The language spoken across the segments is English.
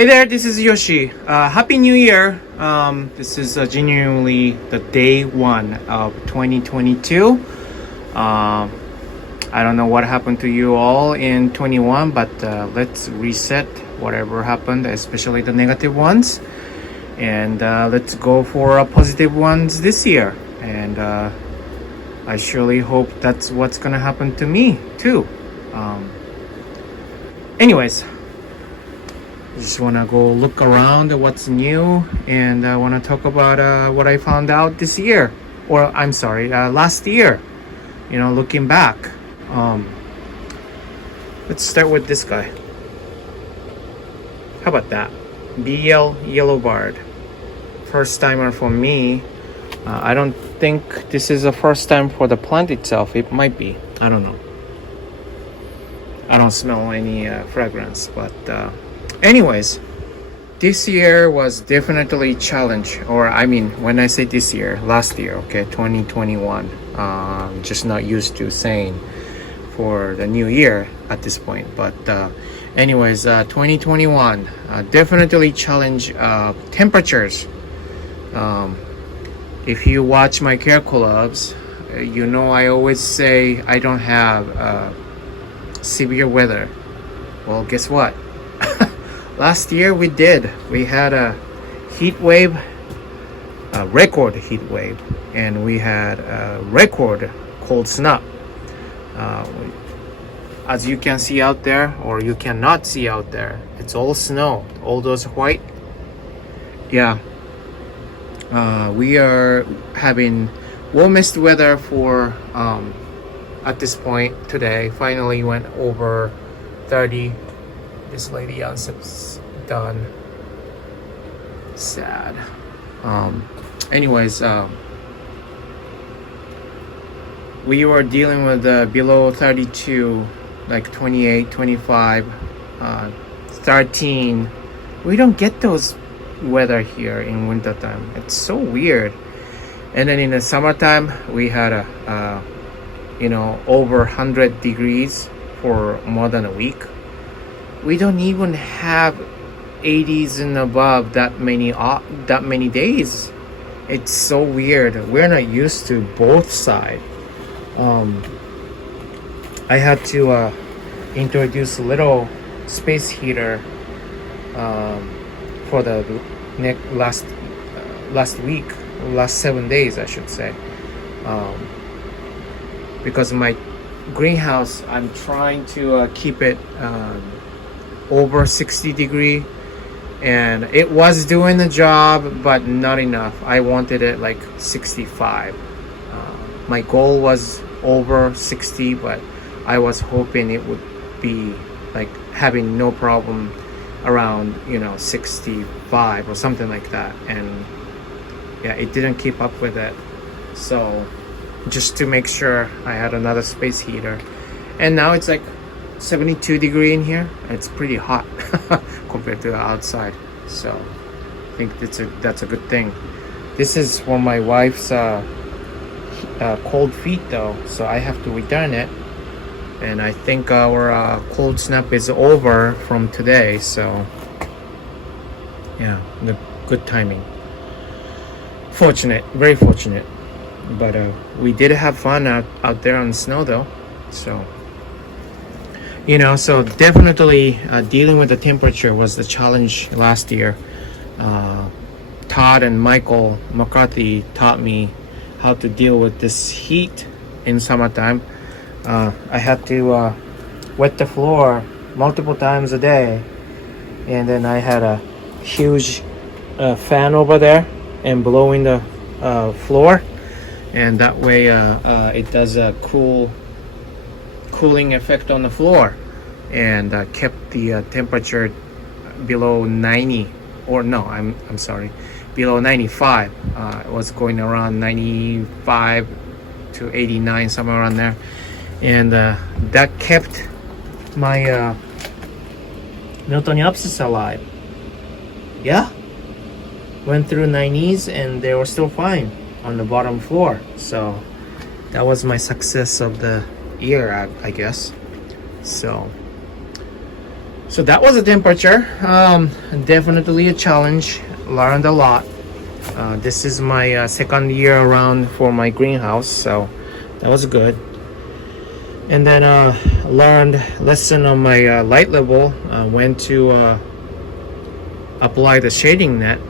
Hey there, this is Yoshi. Happy New Year. This is genuinely the day one of 2022. I don't know what happened to you all in 21, but let's reset whatever happened, especially the negative ones. And let's go for positive ones this year. And I surely hope that's what's gonna happen to me too. Anyways, just want to go look around at what's new, and I want to talk about what I found out this year, or I'm sorry, last year. Looking back. Let's start with this guy. How about that? BL Yellow Bard. First timer for me. I don't think this is the first time for the plant itself. It might be. I don't know. I don't smell any fragrance, but anyways, this year was definitely challenge, or I mean, when I say this year, last year, okay, 2021. Just not used to saying for the new year at this point, but anyways, 2021 definitely challenge temperatures. If you watch my care collabs, you know I always say I don't have severe weather. Well, guess what? Last year we did. We had a heat wave, a record heat wave, and we had a record cold snap. As you can see out there, or you cannot see out there, it's all snow. All those white. Yeah. We are having warmest weather for at this point today. Finally went over 30. This lady answers done. Sad. Anyways, we were dealing with below 32, like 28, 25, 13. We don't get those weather here in wintertime. It's so weird. And then in the summertime, we had over 100 degrees for more than a week. We don't even have 80s and above that many days. It's so weird. We're not used to both sides. I had to introduce a little space heater for the last 7 days, I should say, because my greenhouse, I'm trying to keep it over 60 degree, and it was doing the job, but not enough. I wanted it like 65. My goal was over 60, but I was hoping it would be like having no problem around 65 or something like that. And yeah, it didn't keep up with it. So just to make sure, I had another space heater, and now it's like 72 degree in here. It's pretty hot compared to the outside, so I think that's a good thing. This is for my wife's cold feet though, so I have to return it, and I think our cold snap is over from today, so yeah, the good timing. Fortunate, very fortunate. But we did have fun out there on the snow though, so so definitely dealing with the temperature was the challenge last year. Todd and Michael McCarthy taught me how to deal with this heat in summertime. I had to wet the floor multiple times a day, and then I had a huge fan over there and blowing the floor, and that way it does a cooling effect on the floor, and kept the temperature below 90, or no, I'm sorry, below 95. It was going around 95 to 89, somewhere around there, and that kept my Miltoniopsis alive. Yeah, went through 90s and they were still fine on the bottom floor. So that was my success of the year, I guess. So So that was a temperature. Definitely a challenge. Learned a lot. This is my second year around for my greenhouse, so that was good. And then learned lesson on my light level. When to apply the shading net.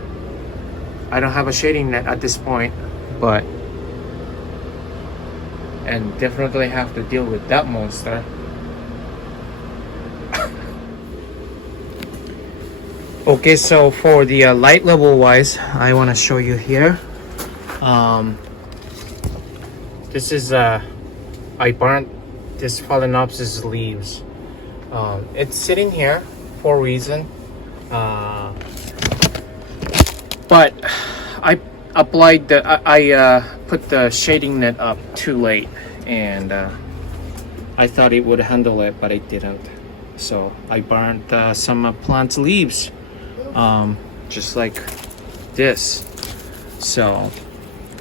I don't have a shading net at this point, but and definitely have to deal with that monster. Okay, so for the light level wise, I want to show you here. This is I burnt this Phalaenopsis leaves. It's sitting here for a reason, but I applied the I put the shading net up too late, and I thought it would handle it, but it didn't. So I burnt some plant leaves, just like this. So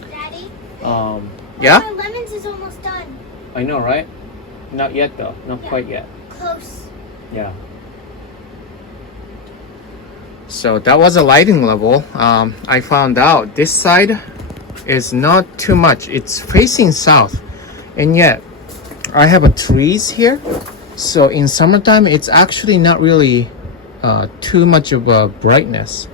Daddy? yeah, My lemons is almost done. I know, right? Not yet though, not Yeah. quite yet. Close. Yeah. So that was a lighting level. I found out this side is not too much. It's facing south, and yet I have a trees here. So in summertime, it's actually not really too much of a brightness.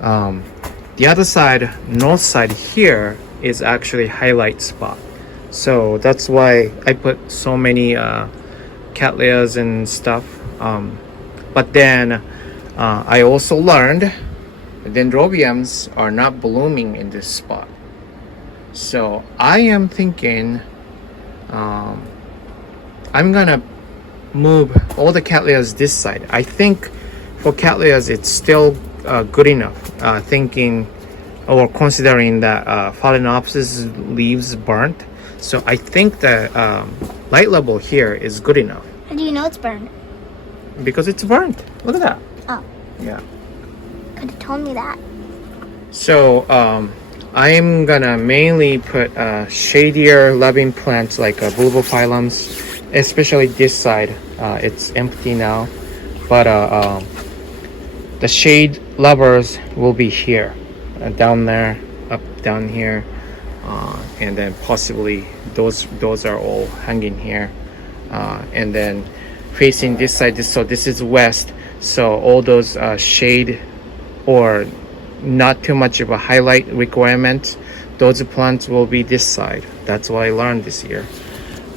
The other side, north side here, is actually highlight spot. So that's why I put so many cattleyas and stuff. But then I also learned dendrobiums are not blooming in this spot. So I am thinking I'm gonna move all the cattleyas this side. I think for cattleyas it's still good enough, thinking or considering that Phalaenopsis leaves burnt. So I think the light level here is good enough. How do you know it's burned? Because it's burnt. Look at that. Oh, Yeah. could have told me that. So I'm gonna mainly put shadier loving plants like bulbophyllums, especially this side. It's empty now, but the shade lovers will be here, down there, up down here, and then possibly those are all hanging here, and then facing this side. So this is west. So all those shade or not too much of a highlight requirement, those plants will be this side. That's what I learned this year,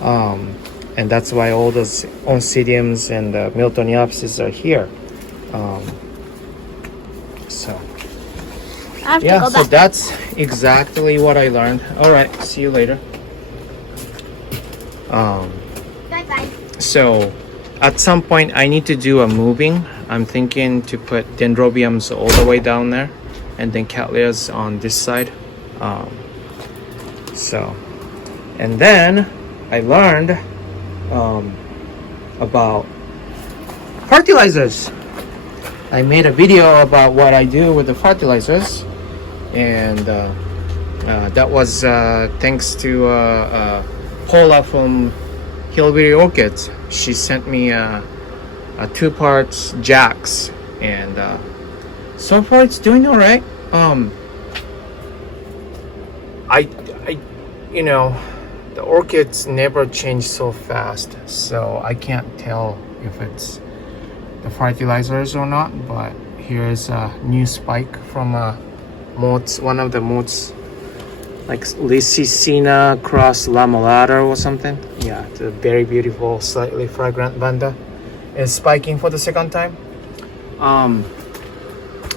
and that's why all those oncidiums and Miltoniopsis are here. So I have to yeah, go so back. that's exactly what I learned. All right, see you later. Bye-bye. So at some point I need to do a moving. I'm thinking to put dendrobiums all the way down there and then cattleyas on this side. So, and then I learned about fertilizers. I made a video about what I do with the fertilizers, and that was thanks to Paula from Hillbilly Orchids. She sent me a 2 parts jacks, and so far it's doing all right. I you know, the orchids never change so fast, so I can't tell if it's the fertilizers or not. But here's a new spike from moths, one of the moths, like Lysicina cross lamellata or something. Yeah, it's a very beautiful, slightly fragrant vanda. Is spiking for the second time.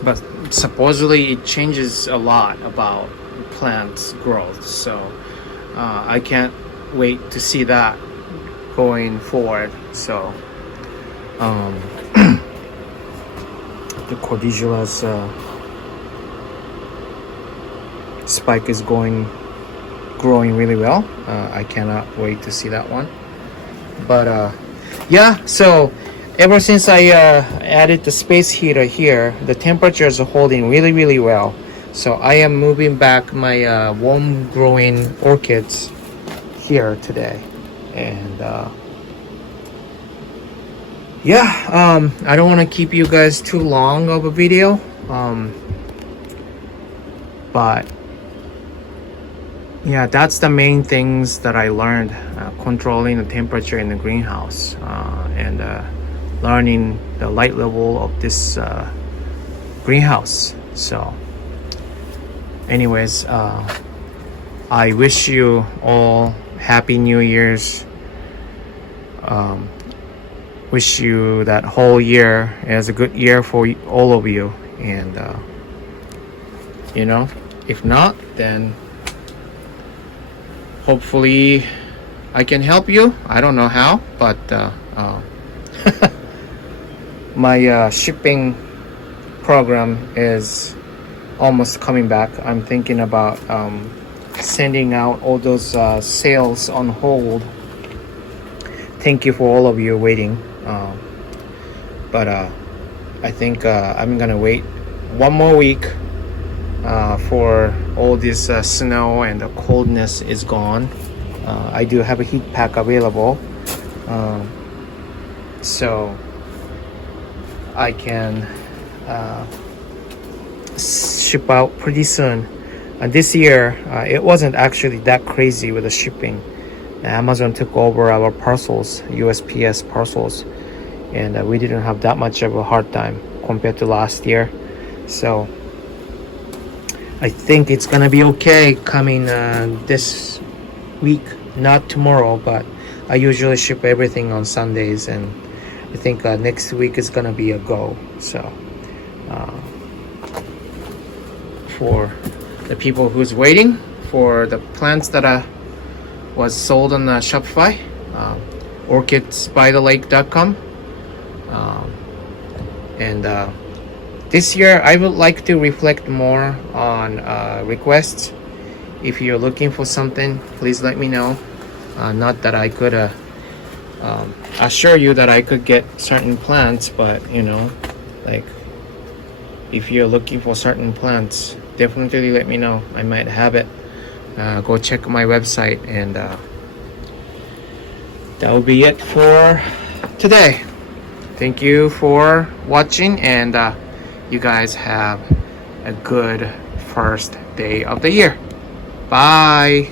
But supposedly it changes a lot about plants growth, so I can't wait to see that going forward. So the Cordilleras spike is growing really well. I cannot wait to see that one. But yeah, so ever since I added the space heater here, the temperatures are holding really well. So I am moving back my warm growing orchids here today, and yeah, I don't want to keep you guys too long of a video, but yeah, that's the main things that I learned, controlling the temperature in the greenhouse, and learning the light level of this greenhouse. So anyways, I wish you all happy New Year's. Wish you that whole year is a good year for all of you, and you know, if not, then hopefully I can help you. I don't know how, but my shipping program is almost coming back. I'm thinking about sending out all those sales on hold. Thank you for all of you waiting, but I think I'm gonna wait one more week for all this snow and the coldness is gone. I do have a heat pack available, so I can ship out pretty soon. This year it wasn't actually that crazy with the shipping. Amazon took over our parcels, USPS parcels, and we didn't have that much of a hard time compared to last year. So I think it's gonna be okay coming this week, not tomorrow, but I usually ship everything on Sundays, and I think next week is gonna be a go. So for the people who's waiting for the plants that was sold on Shopify, orchidsbythelake.com, and this year I would like to reflect more on requests. If you're looking for something, please let me know. Not that I could assure you that I could get certain plants, but you know, like if you're looking for certain plants, definitely let me know. I might have it. Go check my website, and that will be it for today. Thank you for watching, and you guys have a good first day of the year. Bye.